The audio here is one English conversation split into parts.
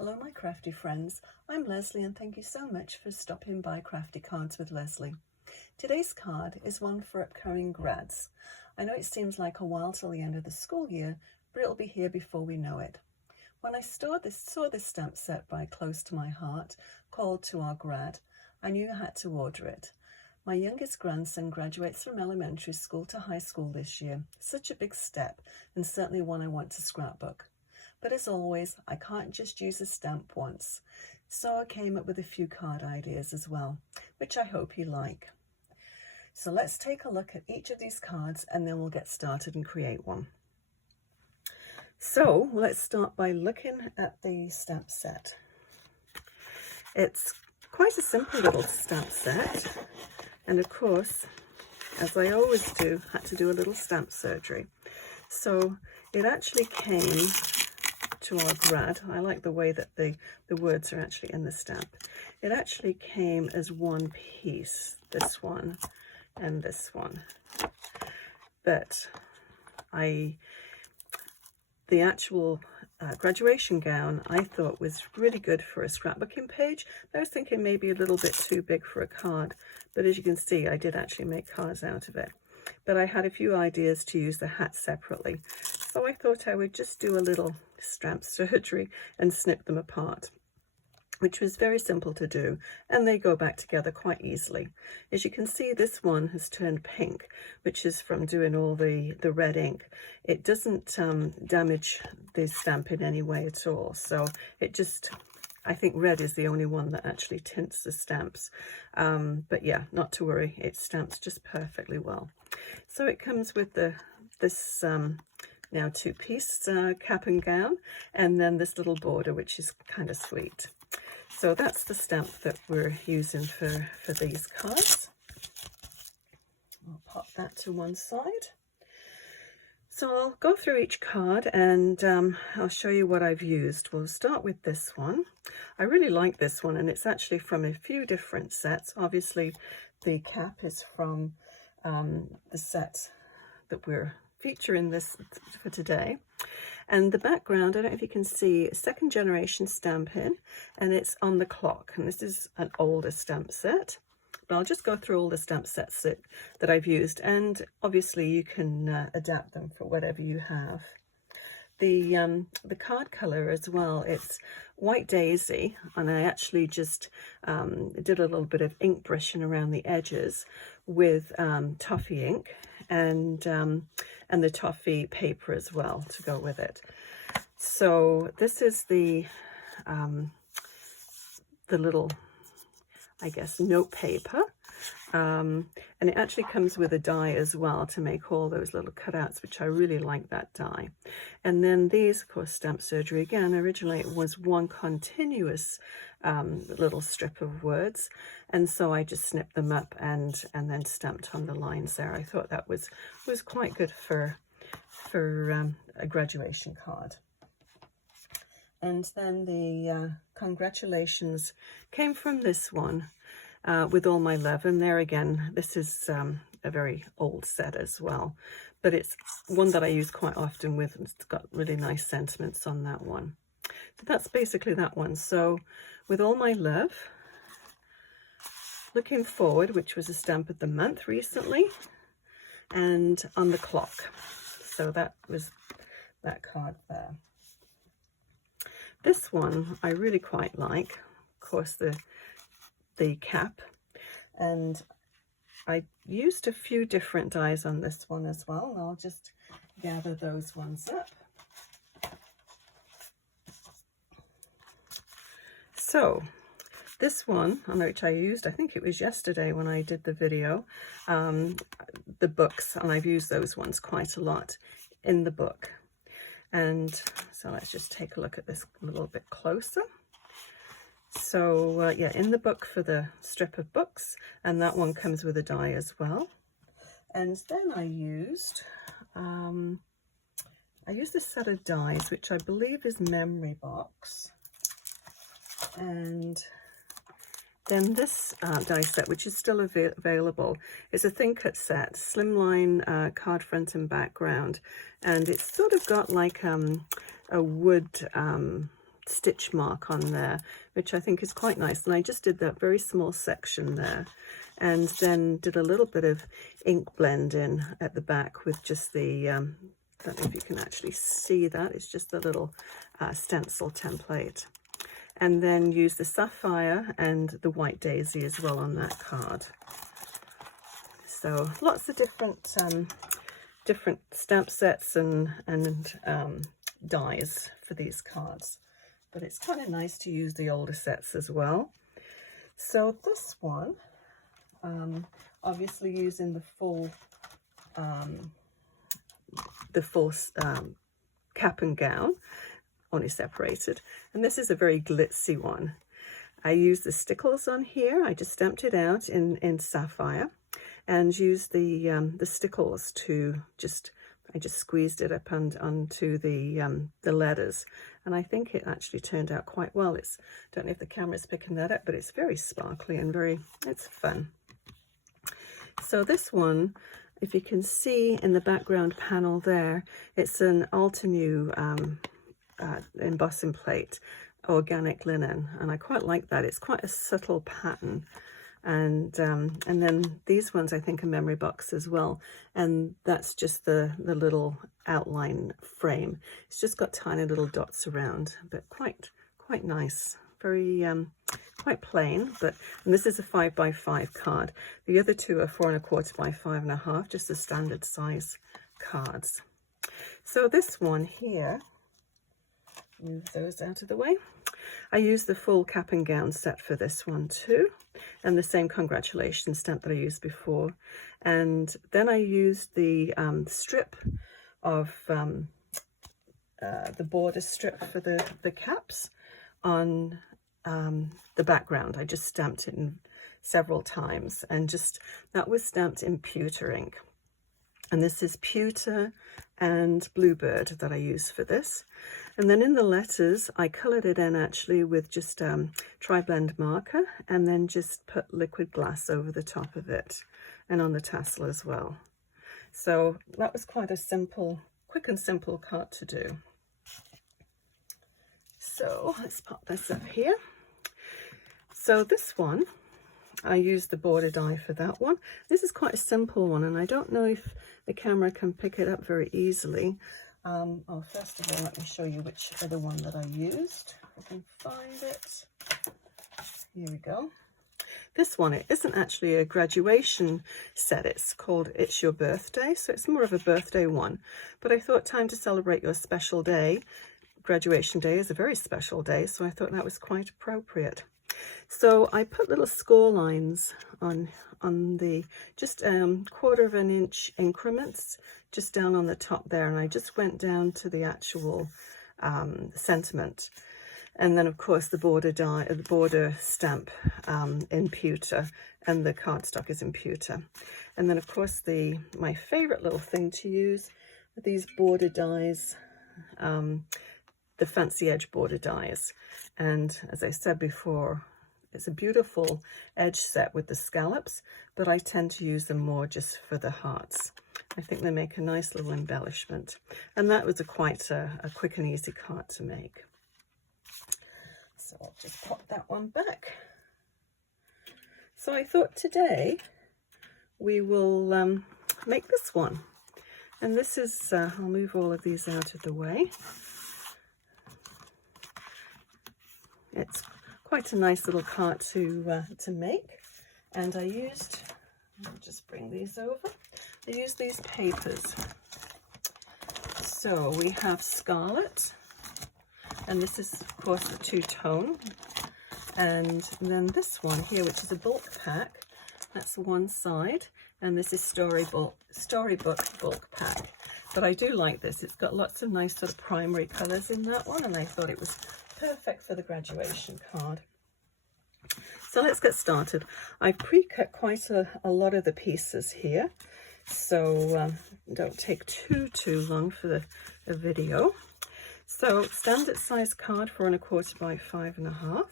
Hello my crafty friends, I'm Leslie and thank you so much for stopping by Crafty Cards with Leslie. Today's card is one for upcoming grads. I know it seems like a while till the end of the school year, but it'll be here before we know it. When I saw this stamp set by close to my heart, called To Our Grad, I knew I had to order it. My youngest grandson graduates from elementary school to high school this year. Such a big step, and certainly one I want to scrapbook. But as always, I can't just use a stamp once. So I came up with a few card ideas as well, which I hope you like. So let's take a look at each of these cards and then we'll get started and create one. So let's start by looking at the stamp set. It's quite a simple little stamp set. And of course, as I always do, had to do a little stamp surgery. So it actually came To Our Grad. I like the way that the words are actually in the stamp. It actually came as one piece, this one and this one. But the actual graduation gown I thought was really good for a scrapbooking page. I was thinking maybe a little bit too big for a card, but as you can see, I did actually make cards out of it. But I had a few ideas to use the hat separately. So I thought I would just do a little stamp surgery and snip them apart, which was very simple to do, and they go back together quite easily. As you can see, this one has turned pink, which is from doing all the red ink. It doesn't damage the stamp in any way at all, so it just, I think red is the only one that actually tints the stamps. But yeah, not to worry, it stamps just perfectly well. So it comes with this now two-piece cap and gown, and then this little border, which is kind of sweet. So that's the stamp that we're using for these cards. I'll pop that to one side. So I'll go through each card and I'll show you what I've used. We'll start with this one. I really like this one, and it's actually from a few different sets. Obviously, the cap is from the set that we're featuring this for today. And the background, I don't know if you can see, second generation stamping, and it's on the clock. And this is an older stamp set, but I'll just go through all the stamp sets that I've used, and obviously you can adapt them for whatever you have. The card color as well, it's White Daisy, and I actually just did a little bit of ink brushing around the edges with toffee ink and the toffee paper as well to go with it. So this is the little, I guess, note paper, and it actually comes with a die as well to make all those little cutouts, which I really like that die. And then these, of course, stamp surgery again. Originally it was one continuous little strip of words, and so I just snipped them up and then stamped on the lines there. I thought that was quite good for a graduation card. And then the congratulations came from this one, With All My Love, and there again, this is a very old set as well, but it's one that I use quite often with, and it's got really nice sentiments on that one. So that's basically that one. So With All My Love, Looking Forward, which was a stamp of the month recently, and On the Clock. So that was that card there. This one I really quite like, of course, the cap, and I used a few different dies on this one as well. I'll just gather those ones up. So this one, on which I used, I think it was yesterday when I did the video, the books, and I've used those ones quite a lot in the book. And so let's just take a look at this a little bit closer. So yeah, in the book for the strip of books, and that one comes with a die as well. And then I used a set of dies, which I believe is Memory Box. And then this die set, which is still available, is a thin cut set, slimline card front and background, and it's sort of got like a wood stitch mark on there, which I think is quite nice. And I just did that very small section there, and then did a little bit of ink blend in at the back with just the, I don't know if you can actually see that, it's just a little stencil template. And then use the sapphire and the white daisy as well on that card. So lots of different stamp sets and dies for these cards, but it's kind of nice to use the older sets as well. So this one, obviously using the full cap and gown, only separated, and this is a very glitzy one. I used the stickles on here. I just stamped it out in sapphire and used the stickles to I just squeezed it up onto the letters, and I think it actually turned out quite well. Don't know if the camera's picking that up, but it's very sparkly and it's fun. So this one, if you can see in the background panel there, it's an Altenew embossing plate, organic linen, and I quite like that. It's quite a subtle pattern. And then these ones I think are memory box as well, and that's just the little outline frame. It's just got tiny little dots around, but quite nice. Very quite plain, and this is a 5x5 card. The other two are 4 1/4 by 5 1/2, just the standard size cards. So this one here, move those out of the way. I used the full cap and gown set for this one too, and the same congratulations stamp that I used before. And then I used the strip of the border strip for the caps on the background. I just stamped it in several times, and that was stamped in pewter ink. And this is pewter and bluebird that I use for this. And then in the letters, I coloured it in actually with just tri-blend marker, and then just put liquid glass over the top of it and on the tassel as well. So that was quite a quick and simple card to do. So let's pop this up here. So this one, I used the border die for that one. This is quite a simple one, and I don't know if the camera can pick it up very easily. Oh, first of all, let me show you which other one that I used. If I can find it. Here we go. This one, it isn't actually a graduation set. It's called It's Your Birthday, so it's more of a birthday one. But I thought, time to celebrate your special day. Graduation day is a very special day, so I thought that was quite appropriate. So I put little score lines on the just 1/4 of an inch increments just down on the top there, and I just went down to the actual sentiment. And then of course the border stamp in pewter, and the cardstock is in pewter. And then of course my favorite little thing to use are these border dies, the fancy edge border dies. And as I said before, it's a beautiful edge set with the scallops, but I tend to use them more just for the hearts. I think they make a nice little embellishment. And that was quite a quick and easy card to make. So I'll just pop that one back. So I thought today we will make this one. And this is, I'll move all of these out of the way. It's quite a nice little card to make, and I used, I'll just bring these over, I used these papers. So we have Scarlet, and this is of course the two-tone, and then this one here, which is a bulk pack, that's one side, and this is Storybook Bulk Pack. But I do like this, it's got lots of nice sort of primary colours in that one, and I thought it was perfect for the graduation card. So let's get started. I've pre-cut quite a lot of the pieces here, so don't take too long for the video. So standard size card, 4 1/4 by 5 1/2.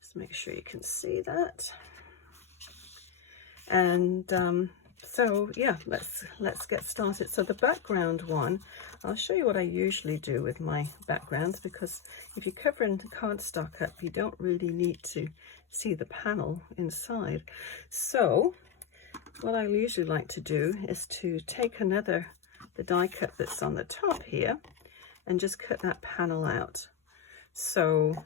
Just make sure you can see that. And So yeah, let's get started. So the background one, I'll show you what I usually do with my backgrounds, because if you're covering the cardstock up, you don't really need to see the panel inside. So what I usually like to do is to take the die cut that's on the top here and just cut that panel out. So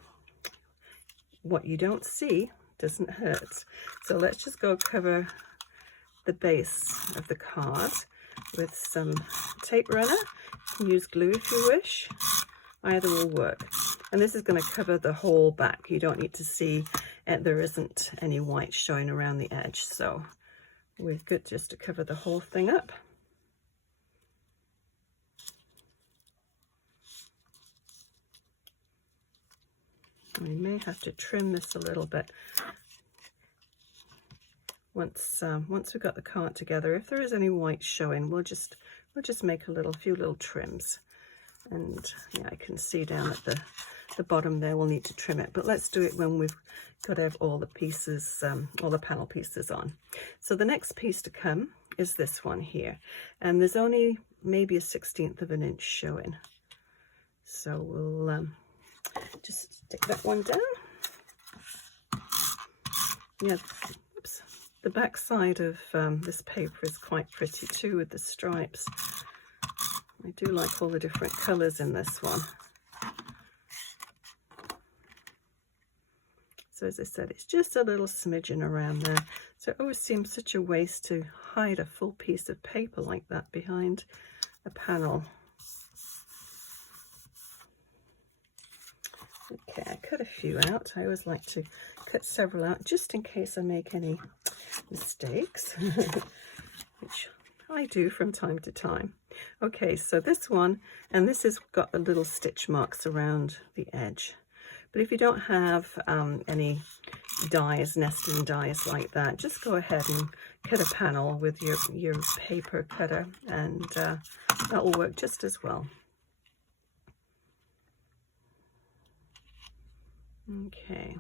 what you don't see doesn't hurt. So let's just go cover the base of the card with some tape runner. You can use glue if you wish. Either will work. And this is going to cover the whole back. You don't need to see it. There isn't any white showing around the edge. So we're good just to cover the whole thing up. We may have to trim this a little bit once we've got the card together. If there is any white showing, we'll just make a few little trims. And yeah, I can see down at the bottom there, we'll need to trim it, but let's do it when we've got all the pieces, all the panel pieces on. So the next piece to come is this one here, and there's only maybe a 1/16 of an inch showing. So we'll just stick that one down. Yeah, oops. The back side of this paper is quite pretty too, with the stripes. I do like all the different colours in this one. So as I said, it's just a little smidgen around there. So it always seems such a waste to hide a full piece of paper like that behind a panel. Okay, I cut a few out. I always like to cut several out just in case I make any mistakes, which I do from time to time. Okay, so this one, and this has got the little stitch marks around the edge. But if you don't have any dies, nesting dies like that, just go ahead and cut a panel with your paper cutter, and that will work just as well. Okay,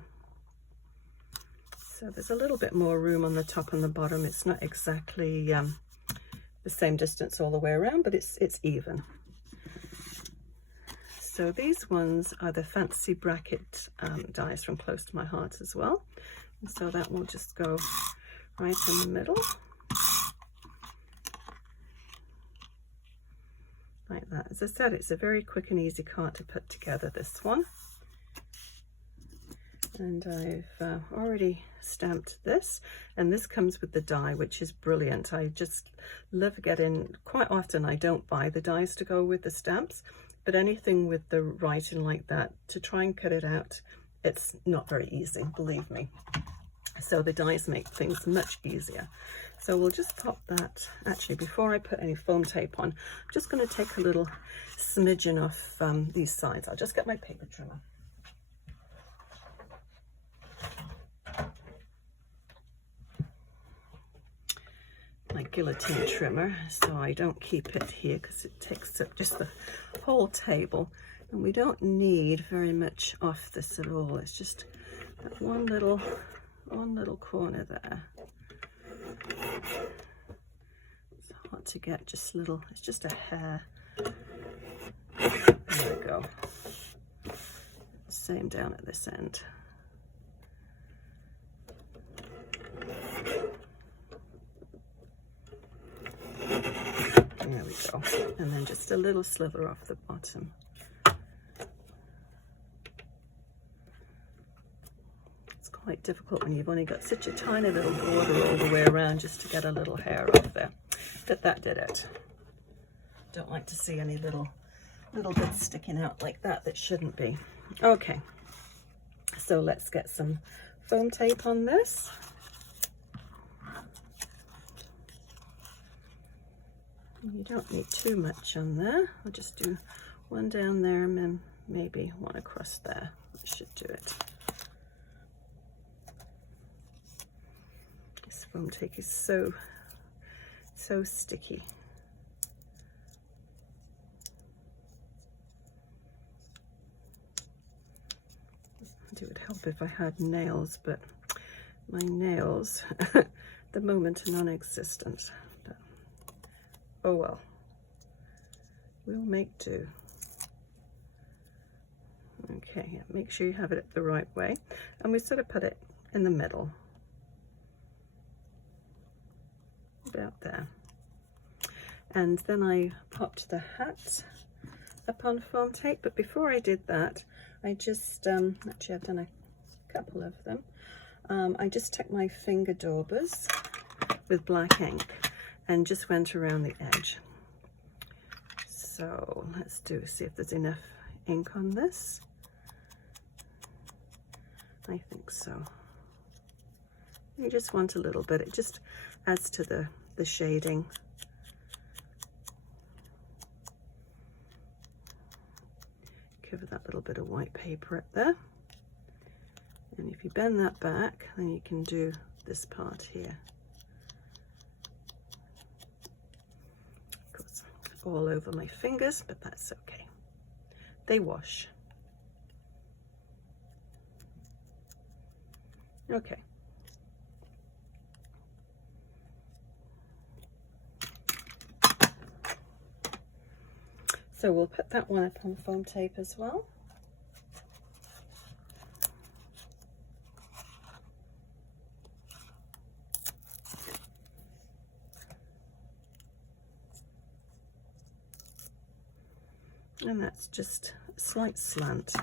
so there's a little bit more room on the top and the bottom. It's not exactly the same distance all the way around, but it's even. So these ones are the fancy bracket dies from Close to My Heart as well. And so that will just go right in the middle. Like that. As I said, it's a very quick and easy card to put together, this one. And I've already stamped this, and this comes with the die, which is brilliant. I just love getting, quite often I don't buy the dies to go with the stamps, but anything with the writing like that, to try and cut it out, it's not very easy, believe me. So the dies make things much easier. So we'll just pop that. Actually, before I put any foam tape on, I'm just going to take a little smidgen off these sides. I'll just get my paper trimmer. My guillotine trimmer, so I don't keep it here because it takes up just the whole table, and we don't need very much off this at all. It's just that one little corner there. It's hard to get, just little, it's just a hair. There we go. Same down at this end. There we go. And then just a little sliver off the bottom. It's quite difficult when you've only got such a tiny little border all the way around just to get a little hair off there. But that did it. Don't like to see any little bits sticking out like that shouldn't be. Okay, so let's get some foam tape on this. You don't need too much on there. I'll just do one down there and then maybe one across there. That should do it. This foam tape is so sticky. It would help if I had nails, but my nails at the moment are non-existent. oh well, we'll make do. Okay, yeah, make sure you have it the right way, and we sort of put it in the middle, about there. And then I popped the hat up on foam tape, but before I did that, I just, actually I've done a couple of them, I just took my finger daubers with black ink and just went around the edge. So let's see if there's enough ink on this. I think so. You just want a little bit, it just adds to the shading. Cover that little bit of white paper up there. And if you bend that back, then you can do this part here. Of course, all over my fingers, but that's okay. They wash. Okay. So we'll put that one up on foam tape as well. And that's just a slight slant.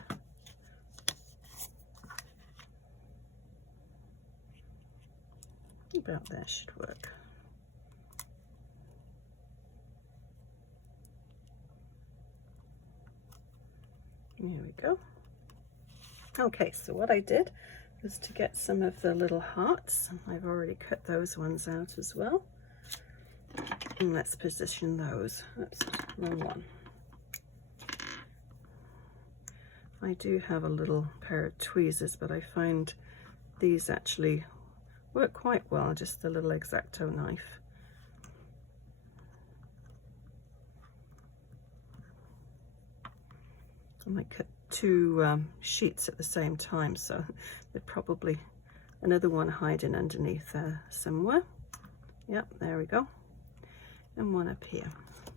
About there should work. There we go. Okay, so what I did was to get some of the little hearts. I've already cut those ones out as well. And let's position those. Oops, wrong one. I do have a little pair of tweezers, but I find these actually work quite well, just the little X-Acto knife. I might cut two sheets at the same time, so there's probably another one hiding underneath there somewhere. Yep, there we go. And one up here.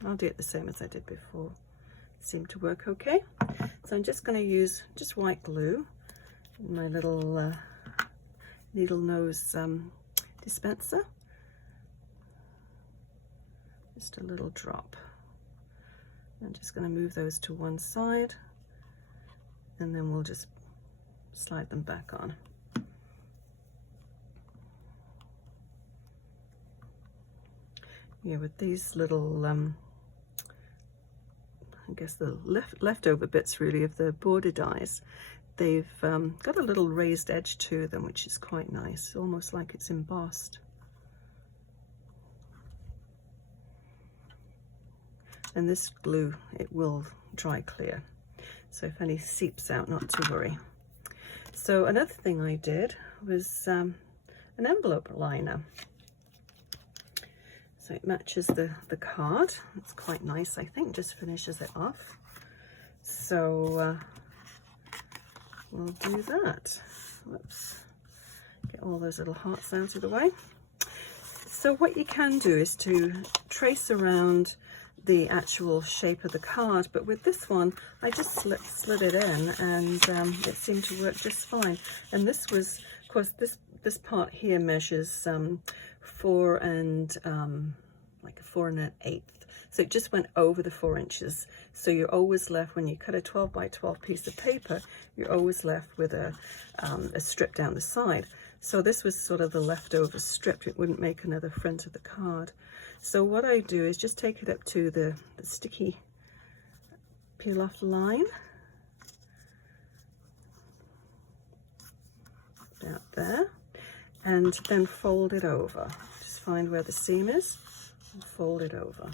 I'll do it the same as I did before. Seemed to work okay. So I'm just going to use just white glue, my little needle nose dispenser. Just a little drop. I'm just going to move those to one side, and then we'll just slide them back on. Yeah, with these little I guess the leftover bits really of the border dies, they've got a little raised edge to them, which is quite nice, almost like it's embossed. And this glue, it will dry clear, so if any seeps out, not to worry. So another thing I did was an envelope liner. So it matches the card. It's quite nice, I think, just finishes it off. So we'll do that. Whoops. Get all those little hearts out of the way. So what you can do is to trace around the actual shape of the card, but with this one I just slid it in, and it seemed to work just fine. And this was, of course, this part here measures 4 and like a 4 1/8, so it just went over the 4 inches. So you're always left, when you cut a 12 by 12 piece of paper, you're always left with a strip down the side. So this was sort of the leftover strip. It wouldn't make another front of the card. So what I do is just take it up to the sticky peel off line, about there, and then fold it over. Just find where the seam is and fold it over.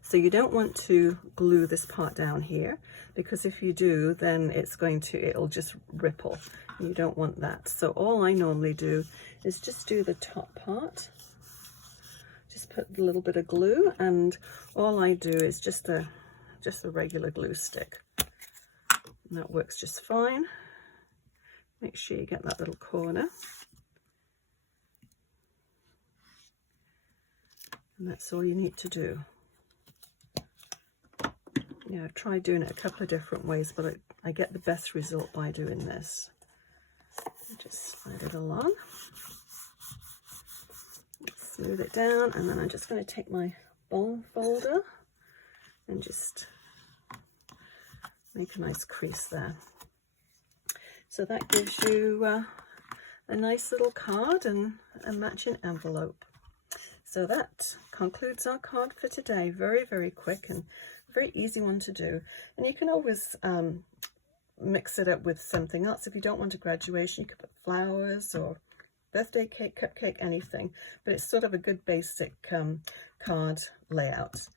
So you don't want to glue this part down here, because if you do, then it'll just ripple. You don't want that. So all I normally do is just do the top part. Just put a little bit of glue, and all I do is just a regular glue stick. And that works just fine. Make sure you get that little corner. And that's all you need to do. Yeah, I've tried doing it a couple of different ways, but I get the best result by doing this. Just slide it along, smooth it down, and then I'm just going to take my bone folder and just make a nice crease there. So that gives you a nice little card and a matching envelope. So that concludes our card for today. Very, very quick and very easy one to do. And you can always mix it up with something else. If you don't want a graduation, you could put flowers or birthday cake, cupcake, anything. But it's sort of a good basic card layout.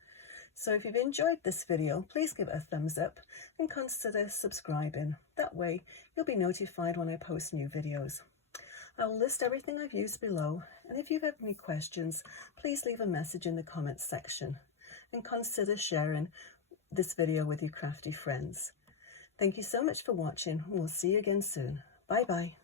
So if you've enjoyed this video, please give it a thumbs up and consider subscribing. That way you'll be notified when I post new videos. I'll list everything I've used below, and if you have any questions, please leave a message in the comments section and consider sharing this video with your crafty friends. Thank you so much for watching. We'll see you again soon. Bye bye.